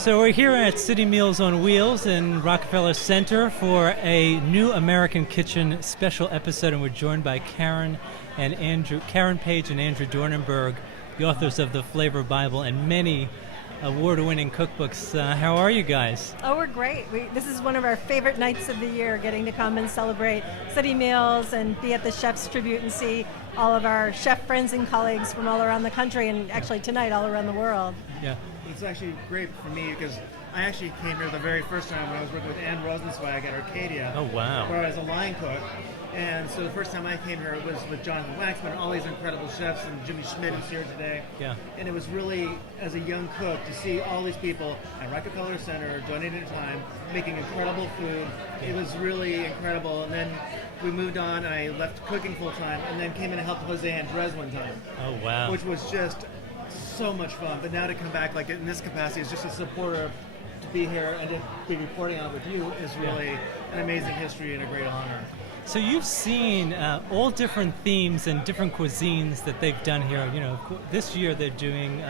So we're here at City Meals on Wheels in Rockefeller Center for a New American Kitchen special episode, and we're joined by Karen Page and Andrew Dorenburg, the authors of the Flavor Bible and many award-winning cookbooks. How are you guys? Oh, we're great. This is one of our favorite nights of the year, getting to come and celebrate City Meals and be at the Chef's Tribute and see all of our chef friends and colleagues from all around the country, and actually tonight all around the world. Yeah. It's actually great for me because I actually came here the very first time when I was working with Ann Rosenzweig at Arcadia. Oh, wow. Where I was a line cook. And so the first time I came here was with Jonathan Waxman, all these incredible chefs, and Jimmy Schmidt is here today. Yeah. And it was really, as a young cook, to see all these people at Rockefeller Center donating time, making incredible food. It was really incredible. And then we moved on, and I left cooking full time, and then came in and helped Jose Andres one time. Oh, wow. Which was just so much fun. But now to come back like in this capacity as just a supporter, to be here and to be reporting on it with you is really an amazing history and a great honor. So you've seen all different themes and different cuisines that they've done here. You know, this year they're doing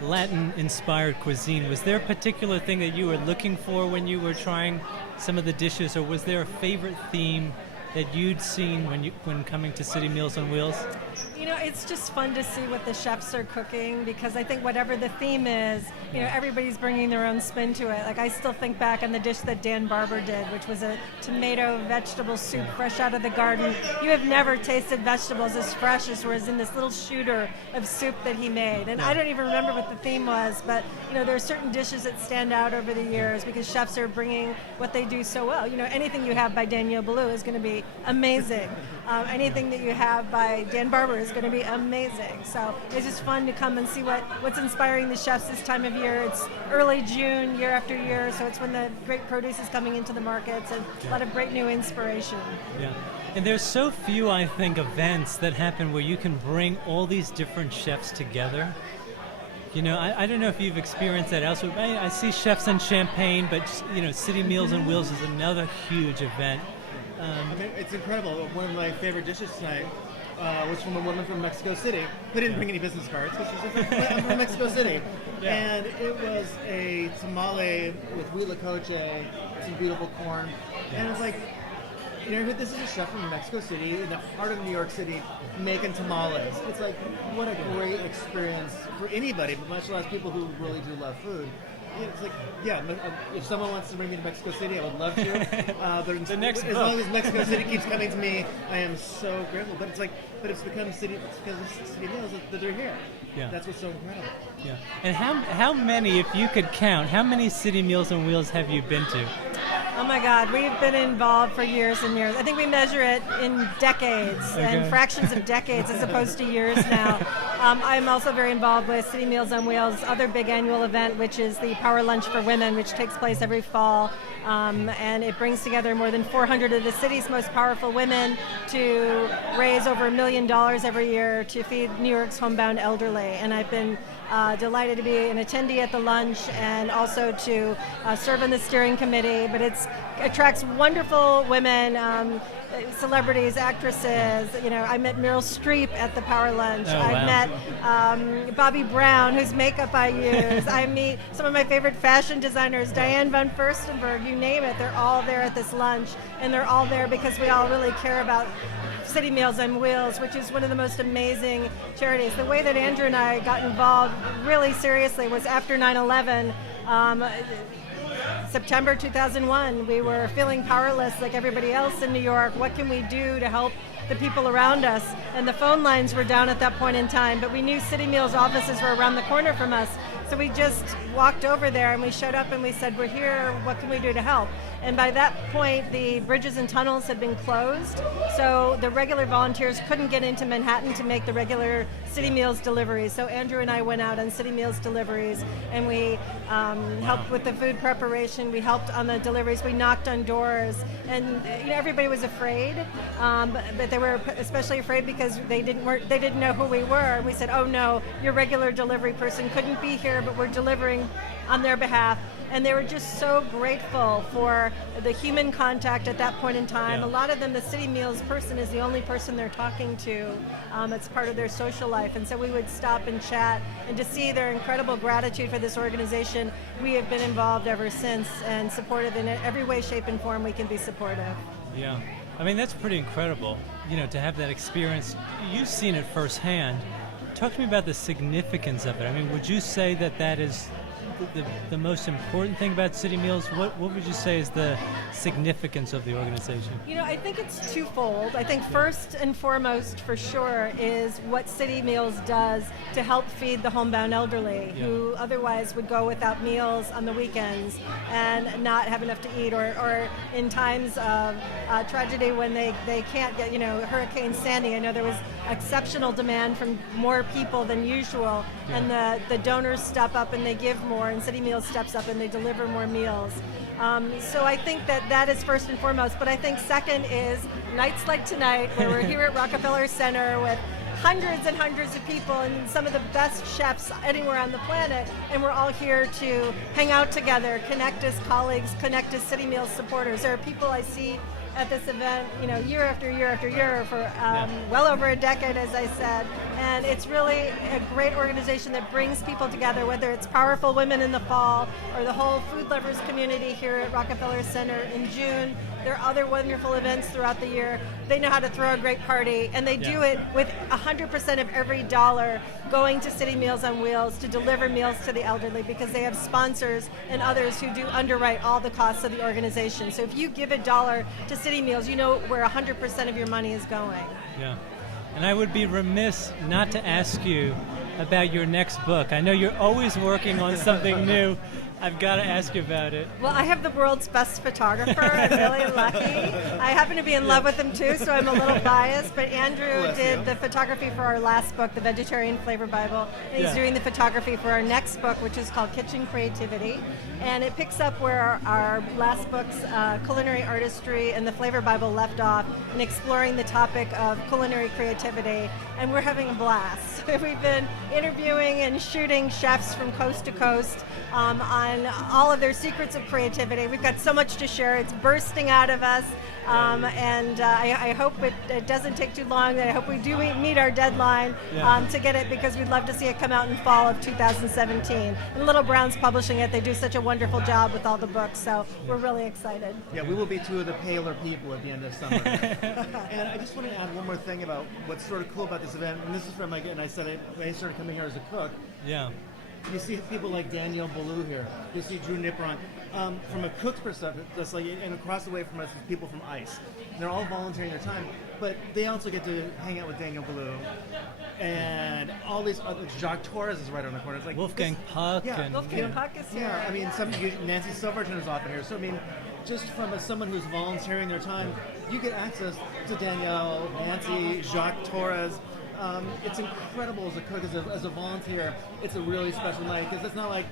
Latin-inspired cuisine. Was there a particular thing that you were looking for when you were trying some of the dishes, or was there a favorite theme that you'd seen when coming to City Meals on Wheels? You know, it's just fun to see what the chefs are cooking, because I think whatever the theme is, you know, everybody's bringing their own spin to it. Like, I still think back on the dish that Dan Barber did, which was a tomato vegetable soup fresh out of the garden. You have never tasted vegetables as fresh as was in this little shooter of soup that he made. And I don't even remember what the theme was, but, you know, there are certain dishes that stand out over the years because chefs are bringing what they do so well. You know, anything you have by Danielle Ballou is going to be amazing. Anything that you have by Dan Barber is going to be amazing. So it's just fun to come and see what's inspiring the chefs this time of year. It's early June, year after year, so it's when the great produce is coming into the markets, and a lot of great new inspiration. Yeah. And there's so few, I think, events that happen where you can bring all these different chefs together. You know, I don't know if you've experienced that elsewhere. I see chefs in Champaign, but, you know, City Meals on Wheels is another huge event. It's incredible. One of my favorite dishes tonight was from a woman from Mexico City who didn't bring any business cards, but she's like, I'm from Mexico City. Yeah. And it was a tamale with huitlacoche, some beautiful corn. And it's like, you know, this is a chef from Mexico City, in the heart of New York City, making tamales. It's like, what a great experience for anybody, but much less people who really do love food. It's like, yeah, if someone wants to bring me to Mexico City, I would love to. But as long as Mexico City keeps coming to me, I am so grateful. But it's become City Meals that they're here. Yeah. That's what's so incredible. Yeah. And how many, if you could count, how many City Meals on Wheels have you been to? Oh my God, we've been involved for years and years. I think we measure it in decades and fractions of decades as opposed to years now. I'm also very involved with City Meals on Wheels' other big annual event, which is the Power Lunch for Women, which takes place every fall. And it brings together more than 400 of the city's most powerful women to raise over $1 million every year to feed New York's homebound elderly. And I've been delighted to be an attendee at the lunch and also to serve on the steering committee. But it attracts wonderful women, celebrities, actresses. You know, I met Meryl Streep at the Power Lunch. Oh, I wow. met Bobby Brown, whose makeup I use. I meet some of my favorite fashion designers, Diane von Furstenberg, you name it. They're all there at this lunch, and they're all there because we all really care about City Meals on Wheels, which is one of the most amazing charities. The way that Andrew and I got involved really seriously was after 9/11. September 2001, we were feeling powerless like everybody else in New York. What can we do to help the people around us? And the phone lines were down at that point in time, but we knew City Meals offices were around the corner from us. So we just walked over there and we showed up and we said, we're here, what can we do to help? And by that point, the bridges and tunnels had been closed, so the regular volunteers couldn't get into Manhattan to make the regular City Meals deliveries. So Andrew and I went out on City Meals deliveries, and we helped with the food preparation. We helped on the deliveries. We knocked on doors, and you know, everybody was afraid, but they were especially afraid because they didn't know who we were. We said, "Oh no, your regular delivery person couldn't be here, but we're delivering on their behalf. And they were just so grateful for the human contact at that point in time. Yeah. A lot of them, the Citymeals person is the only person they're talking to. It's part of their social life. And so we would stop and chat, and to see their incredible gratitude for this organization, we have been involved ever since and supportive in every way, shape, and form we can be supportive. Yeah. I mean, that's pretty incredible, to have that experience. You've seen it firsthand. Talk to me about the significance of it. I mean, would you say that is the most important thing about Citymeals? What would you say is the significance of the organization? I think it's twofold. I think first and foremost, for sure, is what Citymeals does to help feed the homebound elderly who otherwise would go without meals on the weekends and not have enough to eat, or in times of tragedy when they can't get, Hurricane Sandy. I know there was exceptional demand from more people than usual, and the donors step up and they give more, and Citymeals steps up and they deliver more meals. So I think that is first and foremost, but I think second is nights like tonight, where we're here at Rockefeller Center with hundreds and hundreds of people and some of the best chefs anywhere on the planet, and we're all here to hang out together, connect as colleagues, connect as Citymeals supporters. There are people I see at this event, year after year after year for well over a decade, as I said. And it's really a great organization that brings people together, whether it's Powerful Women in the fall or the whole food lovers community here at Rockefeller Center in June. There are other wonderful events throughout the year. They know how to throw a great party, and they do it with 100% of every dollar going to Citymeals on Wheels to deliver meals to the elderly, because they have sponsors and others who do underwrite all the costs of the organization. So if you give $1 to Citymeals, you know where 100% of your money is going. Yeah. And I would be remiss not to ask you about your next book. I know you're always working on something new. I've got to ask you about it. Well, I have the world's best photographer. I'm really lucky. I happen to be in love with him too, so I'm a little biased. But Andrew did the photography for our last book, The Vegetarian Flavor Bible. And he's doing the photography for our next book, which is called Kitchen Creativity. And it picks up where our last book's culinary artistry and the Flavor Bible left off, and exploring the topic of culinary creativity. And we're having a blast. We've been interviewing and shooting chefs from coast to coast on all of their secrets of creativity. We've got so much to share. It's bursting out of us. And I hope it doesn't take too long. I hope we do meet our deadline to get it, because we'd love to see it come out in fall of 2017. And Little Brown's publishing it. They do such a wonderful job with all the books, so we're really excited. Yeah, we will be two of the paler people at the end of summer. And I just want to add one more thing about what's sort of cool about this event. And this is from, and I said it when I started coming here as a cook. Yeah. You see people like Danielle Ballou here. You see Drew Nipron. From a cook's perspective, just like, and across the way from us is people from ICE. And they're all volunteering their time, but they also get to hang out with Danielle Ballou. And all these other, Jacques Torres is right on the corner. It's like Wolfgang Puck. Yeah, and, Wolfgang Puck is here. Yeah, I mean, Nancy Silverton is often here. So, I mean, just from someone who's volunteering their time, you get access to Danielle, Nancy, Jacques Torres. It's incredible as a cook, as a volunteer. It's a really special night, because it's not like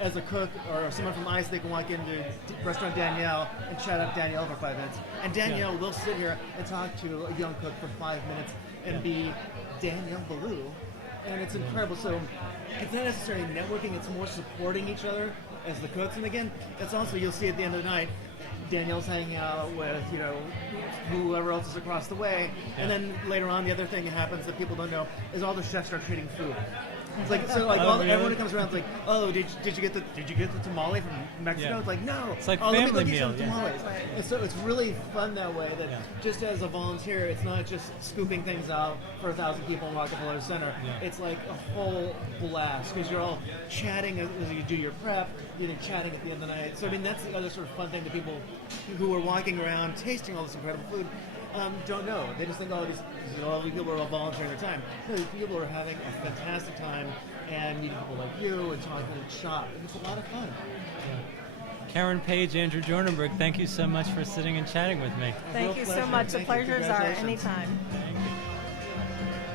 as a cook or someone from ICE, they can walk into restaurant Danielle and chat up Danielle for 5 minutes. And Danielle will sit here and talk to a young cook for 5 minutes and be Danielle Ballou. And it's incredible. So it's not necessarily networking, it's more supporting each other as the cooks. And again, it's also, you'll see at the end of the night, Danielle's hanging out with, whoever else is across the way. And then later on, the other thing that happens that people don't know is all the chefs start trading food. It's like, so like really? everyone who comes around is like, oh, did you get the tamale from Mexico? Yeah. It's like, no. It's like let me family go get meal, some yeah. tamales. And so it's really fun that way, that just as a volunteer, it's not just scooping things out for 1,000 people in Rockefeller Center. Yeah. It's like a whole blast, because you're all chatting as you do your prep, you're chatting at the end of the night. So I mean, that's the other sort of fun thing that people who are walking around tasting all this incredible food don't know. They just think all these people are all volunteering their time. No, these people are having a fantastic time and meeting people like you and talking and shop. And it's a lot of fun. Yeah. Karen Page, Andrew Dorenburg, thank you so much for sitting and chatting with me. Thank you so much. The pleasure's ours anytime. Thank you.